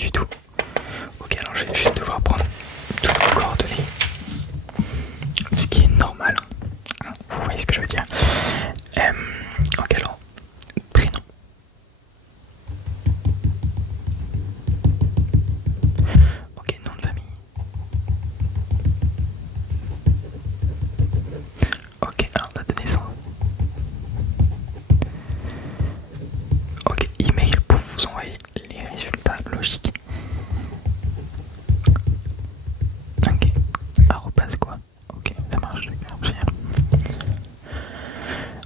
du tout. Ok, alors je vais juste devoir prendre toutes vos coordonnées. Ce qui est normal. Vous voyez ce que je veux dire. Ok, alors, prénom. Ok, nom de famille. Ok, alors date de naissance. Ok, email pour vous envoyer les résultats logiques. Ok, arrobase quoi. Ok, ça marche, génial.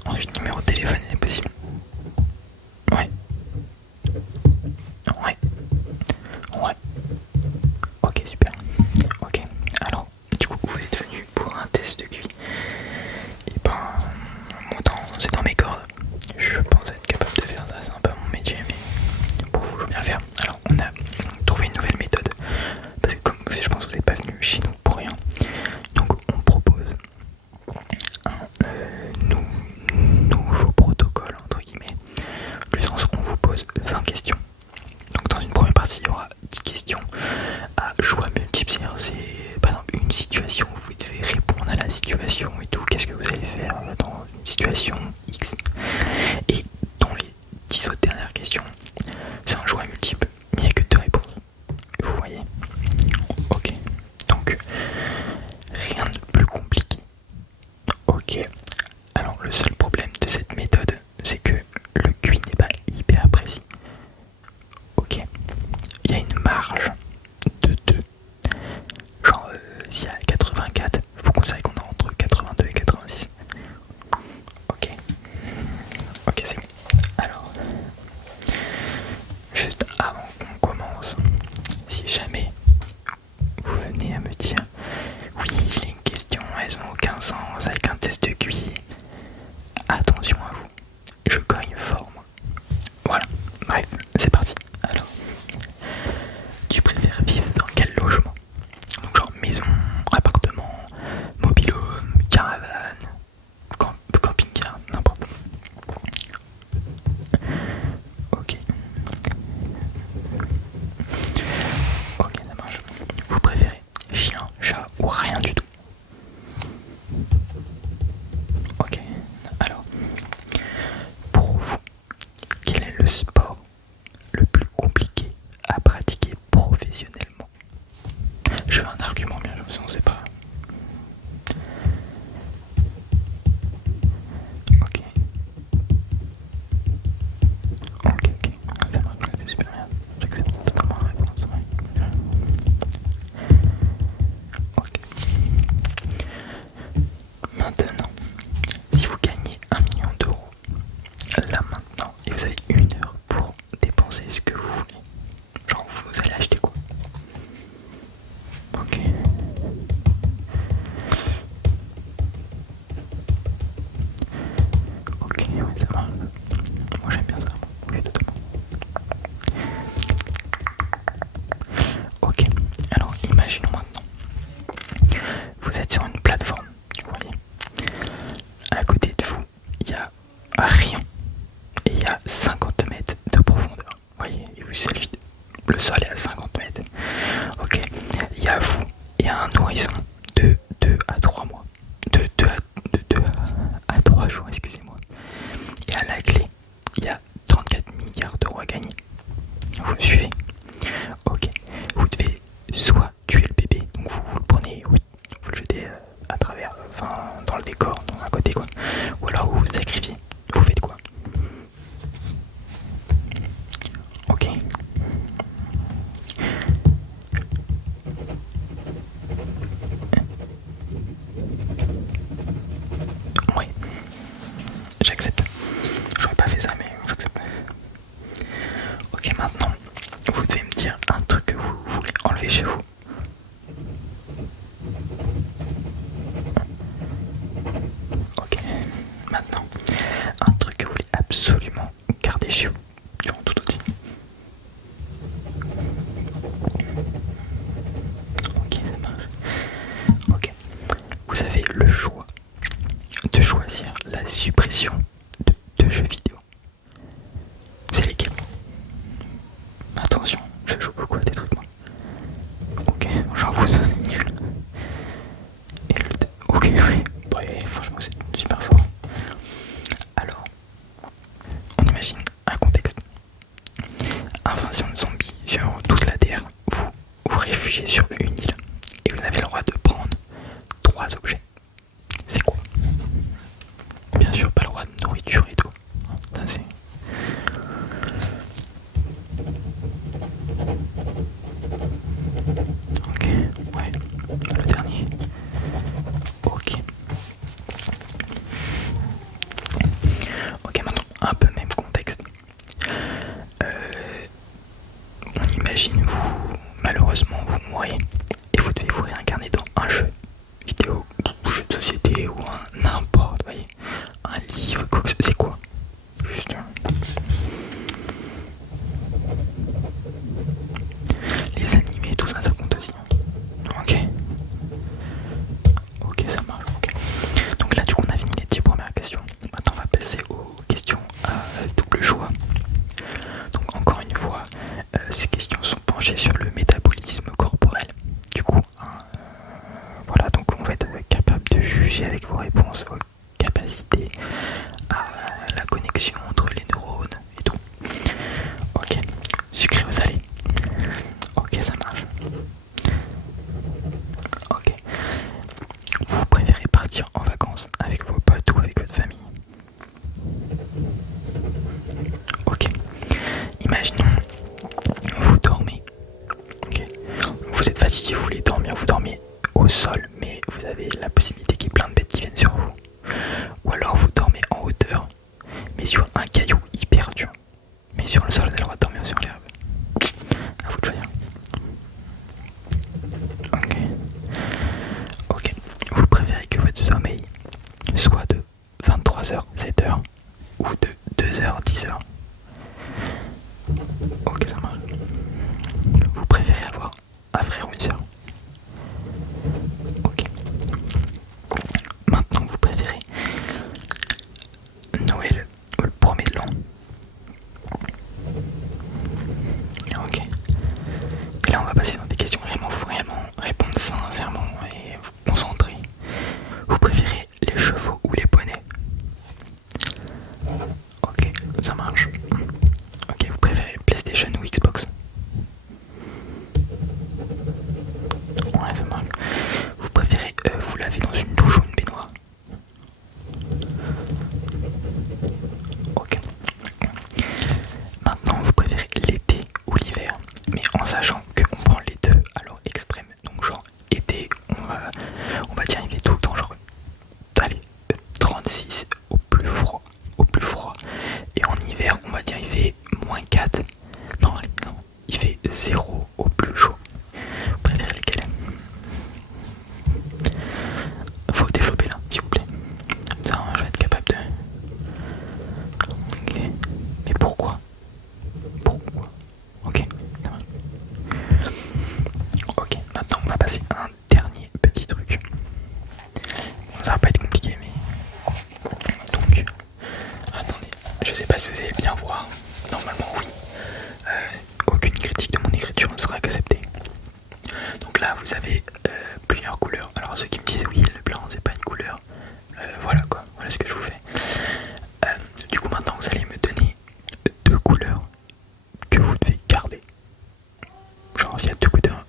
Ensuite, numéro de téléphone, est possible. Ouais. Ouais. Ouais. Ok, super. Ok, alors, du coup, vous êtes venu pour un test de QI. Et ben, moi, c'est dans mes cordes. Je pense être capable de faire ça, c'est un peu mon métier, mais pour vous, je veux bien le faire. Alors, on a trouvé une nouvelle méthode. Parce que, comme je pense que vous n'êtes pas venu chez nous pour rien. Donc, on propose un nouveau protocole, entre guillemets. Du sens où on vous pose 20 questions. Donc dans une première partie, il y aura 10 questions à choix multiples. C'est par exemple une situation, vous devez répondre à la situation et tout. Qu'est-ce que vous allez faire dans une situation X. Et dans les 10 autres dernières questions, c'est un choix multiple, mais il n'y a que 2 réponses. Vous voyez. Ok. Donc, rien de plus compliqué. Ok. Alors le seul problème de cette méthode, c'est que le QI n'est pas hyper précis. Ok, il y a une marge de 2. Genre, s'il y a 84, il faut considérer qu'on est entre 82 et 86. Ok, ok, c'est bon. Alors, juste avant qu'on commence, si jamais vous venez à me dire oui, les questions elles ont aucun sens avec un test de QI, attention à vous, je cogne fort moi. Voilà, bref, c'est parti. Alors, tu préfères vivre dans quel logement? Donc genre maison, appartement, mobil-home, caravane, camping-car, n'importe. Ok. Ok, ça marche. Vous préférez chien, chat ou rien du tout? Ok. Alors, pour vous, quel est le sport le plus compliqué à pratiquer professionnellement? Je veux un argument bien sûr, si on sait pas. Ok. Ok, ok. Ça marche, c'est super bien. J'accepte totalement la réponse. Ouais. Ok. Maintenant, si vous gagnez 1 million d'euros, là maintenant, et vous avez 1 heure pour dépenser ce que vous voulez, genre vous allez acheter quoi? Ok. Ok, ouais, ça marche. Moi j'aime bien ça, moi. Oui, totalement. Ok, alors imaginons maintenant. Vous êtes sur une plateforme, vous voyez. À côté de vous, il y a rien. Et il y a 50 mètres de profondeur. Vous voyez, et vous c'est le vide. Le sol est à 50 mètres. Ok, il y a vous et un horizon de 2 à 3 mois. De 2 à 3 jours, excusez-moi. Et à la clé, il y a 34 milliards d'euros à gagner. Vous me suivez? Ok, vous devez soit tuer le bébé, donc vous le prenez, vous le jetez à travers, enfin dans le décor, dans un côté quoi. Ou alors vous vous sacrifiez. Vous faites quoi? Ok. Oui, j'accepte. J'aurais pas fait ça, mais j'accepte. Ok, maintenant, vous devez me dire un truc que vous voulez enlever chez vous. Ok, maintenant, un truc que vous voulez absolument garder chez vous durant toute votre vie. Ok, ça marche. Ok, vous avez le choix de choisir la suppression de 2 jeux vidéo. C'est lesquels? Attention, Je joue beaucoup à des trucs moi. Ok, j'avoue ça c'est nul. Et le... Ok, oui. Ouais, franchement c'est super fort. Alors, on imagine un contexte. Invasion de zombies sur toute la Terre. Vous vous réfugiez sur une île et vous avez le droit de prendre 3 objets. C'est quoi? Bien sûr, pas le droit de nourriture et tout. Ça c'est... Ok, ouais. Le dernier. Ok. Ok, maintenant, un peu même contexte. On imagine vous, malheureusement, vous mourrez et vous devez vous réincarner dans un jeu vidéo ou jeu de société ou un n'importe, vous voyez, un livre, quoi que ce soit. C'est quoi? Juste les animés, tout ça, ça compte aussi. Ok. Ok, ça marche. Ok. Donc là, du coup, on a fini les 10 premières questions. Maintenant, on va passer aux questions à double choix. Donc, encore une fois, ces questions sont penchées sur le métabolisme corporel. Du coup, voilà, donc on va être capable de juger avec vos réponses, vos capacités à la connexion entre les neurones et tout. Ok, sucré ou salé? Ok, ça marche. Ok. Vous préférez partir en vacances avec vos potes ou avec votre famille? Ok. Imaginons, vous dormez. Ok. Vous êtes fatigué, vous voulez dormir, vous dormez au sol, mais vous avez la possibilité qu'il y ait plein de bêtes qui viennent sur vous. Ou alors vous dormez en hauteur, mais sur un caillou hyper dur. Mais sur le sol, vous avez le droit de dormir sur l'herbe. À vous de choisir. Ok. Ok. Vous préférez que votre sommeil soit de 23h, 7h ou de 2h, 10h? Ok, ça marche. Vous préférez avoir un frère ou une soeur? Ok. Maintenant, vous préférez Noël ou le premier de l'an? Ok. Et là, on va passer dans des questions vraiment, faut vraiment répondre sincèrement et vous concentrer. Vous préférez les chevaux ou les poneys? Ok, ça marche. Ok, vous préférez PlayStation ou Xbox? Ouais, ça marche. Vous préférez vous laver dans une douche ou une baignoire? Ok. Maintenant, vous préférez l'été ou l'hiver, mais en sachant qu'on prend les deux à leur extrême. Donc genre été, on va dire il fait tout le temps genre allez, 36 au plus froid, au plus froid. Et en hiver, on va dire il fait -4. Non, allez, non, il fait 0 au plus chaud. Vous préférez lesquels? Faut développer là, s'il vous plaît. Comme ça, je vais être capable de... Ok. Mais pourquoi? Pourquoi? Ok. Ok, maintenant on va passer à un dernier petit truc. Bon, ça va pas être compliqué, mais... Donc, attendez, je sais pas si vous allez bien voir. Normalement, oui. Aucune critique de mon écriture ne sera acceptée. Donc là, vous avez plusieurs couleurs. Alors, ceux qui me disent oui, le blanc c'est pas une couleur, voilà quoi, voilà ce que je vous fais. Du coup, maintenant vous allez me donner 2 couleurs que vous devez garder. Genre, il y a 2 couleurs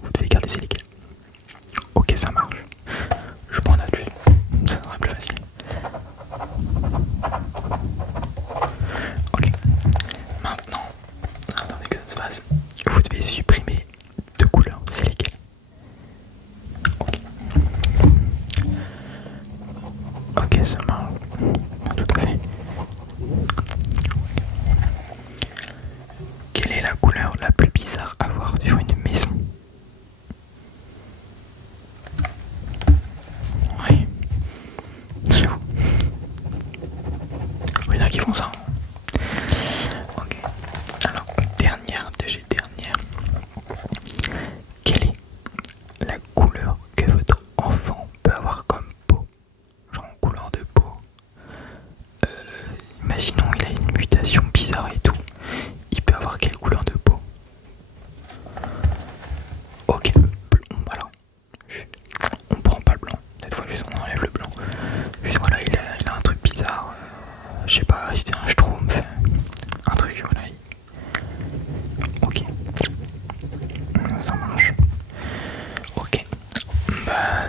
que vous devez garder, c'est lesquelles? Ok, ça marche. Je m'en note juste, ça sera plus facile. Ok, maintenant, attendez que ça se fasse. Vous devez supprimer 2 couleurs, c'est lesquelles?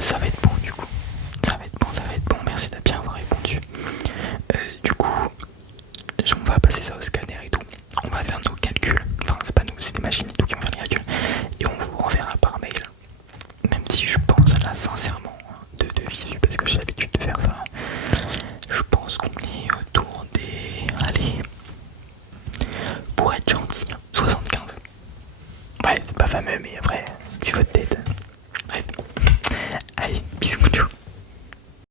ça va être bon du coup. Ça va être bon, ça va être bon. Merci de bien avoir répondu. Du coup, on va passer ça au scanner et tout. On va faire nos calculs. Enfin, c'est pas nous, c'est des machines et tout qui vont faire les calculs. Et on vous renverra par mail. Même si je pense là sincèrement de visu, parce que j'ai l'habitude de faire ça. Je pense qu'on est autour des... Allez, pour être gentil, 75. Ouais, c'est pas fameux, mais après, tu votre tête.